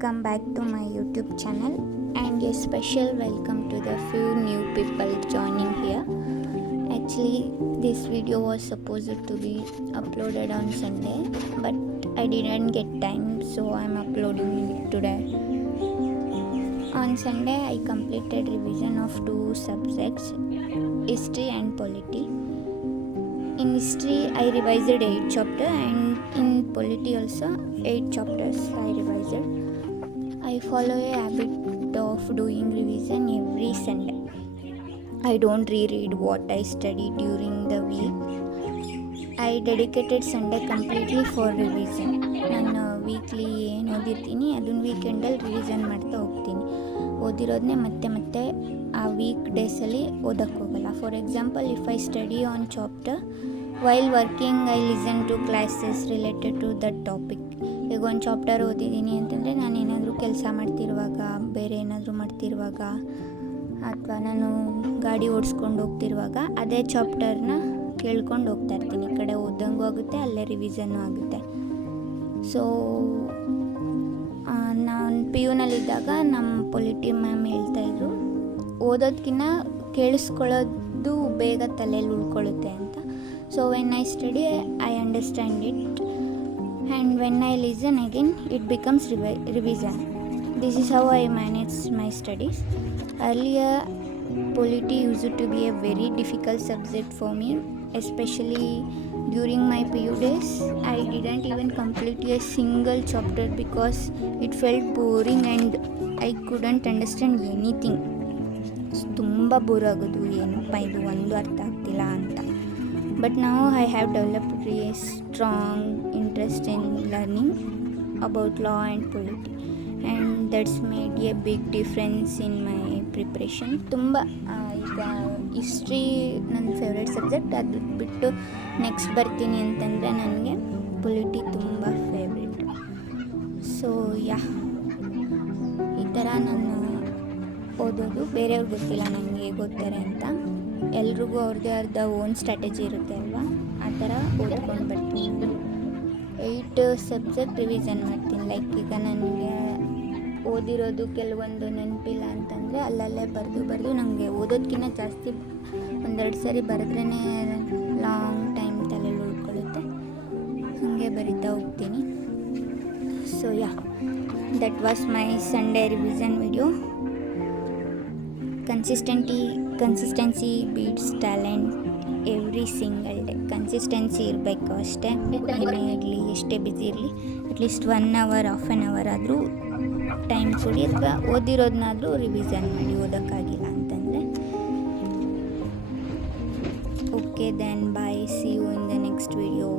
Welcome back to my YouTube channel and a special welcome to the few new people joining here. Actually, this video was supposed to be uploaded on Sunday, but I didn't get time, so I'm uploading it today. On Sunday, I completed revision of two subjects, history and polity. In history, I revised 8 chapters, and in polity also 8 chapters I revised. I follow a habit of doing revision every Sunday. I don't reread what I studied during the week. I dedicated Sunday completely for revision. ನಾನು weekly ಏನು ಓದಿರ್ತೀನಿ ಅದನ್ನು ವೀಕೆಂಡಲ್ಲಿ revision ಮಾಡ್ತಾ ಹೋಗ್ತೀನಿ. ಓದಿರೋದನ್ನೇ ಮತ್ತೆ ಆ weak ಡೇಸಲ್ಲಿ ಓದಕ್ಕೆ ಹೋಗಲ್ಲ. For example, if I study on chapter while working, I listen to classes related to that topic. ಈಗ ಒಂದು ಚಾಪ್ಟರ್ ಓದಿದ್ದೀನಿ ಅಂತಂದರೆ ನಾನು ಏನಾದರೂ ಕೆಲಸ ಮಾಡ್ತಿರುವಾಗ, ಬೇರೆ ಏನಾದರೂ ಮಾಡ್ತಿರುವಾಗ, ಅಥವಾ ನಾನು ಗಾಡಿ ಓಡಿಸ್ಕೊಂಡು ಹೋಗ್ತಿರುವಾಗ ಅದೇ ಚಾಪ್ಟರ್ನ ಕೇಳ್ಕೊಂಡು ಹೋಗ್ತಾ ಇರ್ತೀನಿ. ಈ ಕಡೆ ಓದಂಗೂ ಆಗುತ್ತೆ, ಅಲ್ಲೇ ರಿವಿಷನ್ನು ಆಗುತ್ತೆ. ಸೊ ನಾನು PU-ನಲ್ಲಿದ್ದಾಗ ನಮ್ಮ ಪೊಲಿಟಿ ಮ್ಯಾಮ್ ಹೇಳ್ತಾಯಿದ್ರು, ಓದೋದಕ್ಕಿಂತ ಕೇಳಿಸ್ಕೊಳ್ಳೋದು ಬೇಗ ತಲೆಯಲ್ಲಿ ಉಳ್ಕೊಳ್ಳುತ್ತೆ ಅಂತ. So when I study I understand it, and when I listen again it becomes revision. This is how I manage my studies. Earlier, polity used to be a very difficult subject for me, especially during my PU days. I didn't even complete a single chapter because it felt boring and I couldn't understand anything. ತುಂಬ bore ಆಗೋದು, ಏನಪ್ಪ ಇದು ಒಂದು ಅರ್ಥ ಆಗ್ತಿಲ್ಲ ಅಂತ. But now I have developed a strong interest in learning about law and polity, and that's made a big difference in my preparation. ತುಂಬ ಈಗ ಹಿಸ್ಟ್ರಿ ನನ್ನ ಫೇವ್ರೆಟ್ ಸಬ್ಜೆಕ್ಟ್. ಅದು ಬಿಟ್ಟು ನೆಕ್ಸ್ಟ್ ಬರ್ತೀನಿ ಅಂತಂದರೆ ನನಗೆ ಪೊಲಿಟಿ ತುಂಬ ಫೇವ್ರೆಟ್. ಸೊ ಈ ಥರ ನಾನು ಓದೋದು. ಬೇರೆಯವ್ರಿಗೆ ಗೊತ್ತಿಲ್ಲ ನನಗೆ ಹೇಗೆ ಓದ್ತಾರೆ ಅಂತ. ಎಲ್ರಿಗೂ ಅವ್ರದ್ದೇ ಓನ್ ಸ್ಟ್ರಾಟಜಿ ಇರುತ್ತೆ ಅಲ್ವಾ, ಆ ಥರ ಓದ್ಕೊಂಡು ಬರ್ತೀನಿ. 8 ಸಬ್ಜೆಕ್ಟ್ ರಿವಿಷನ್ ಮಾಡ್ತೀನಿ. ಲೈಕ್ ಈಗ ನನಗೆ ಓದಿರೋದು ಕೆಲವೊಂದು ನೆನಪಿಲ್ಲ ಅಂತಂದರೆ ಅಲ್ಲಲ್ಲೇ ಬರೆದು ನನಗೆ ಓದೋದಕ್ಕಿಂತ ಜಾಸ್ತಿ ಒಂದೆರಡು ಸರಿ ಬರೆದ್ರೇ ಲಾಂಗ್ ಟೈಮ್ ತಲೆಯಲ್ಲಿ ಉಳ್ಕೊಳ್ಳುತ್ತೆ. ಹಾಗೆ ಬರಿತಾ ಹೋಗ್ತೀನಿ. So that was my Sunday revision video. Consistency beats talent every single day. Consistency ಇರಬೇಕು ಅಷ್ಟೇ. ಏನೇ ಇರಲಿ, ಎಷ್ಟೇ ಬ್ಯುಸಿ ಇರಲಿ, at least 1 hour, half an hour ಆದರೂ ಟೈಮ್ ಕೊಡಿ, ಅಥವಾ ಓದಿರೋದನ್ನಾದರೂ ರಿವಿಷನ್ ಮಾಡಿ, ಓದೋಕ್ಕಾಗಿಲ್ಲ ಅಂತಂದರೆ. Okay then bye, see you in the next video.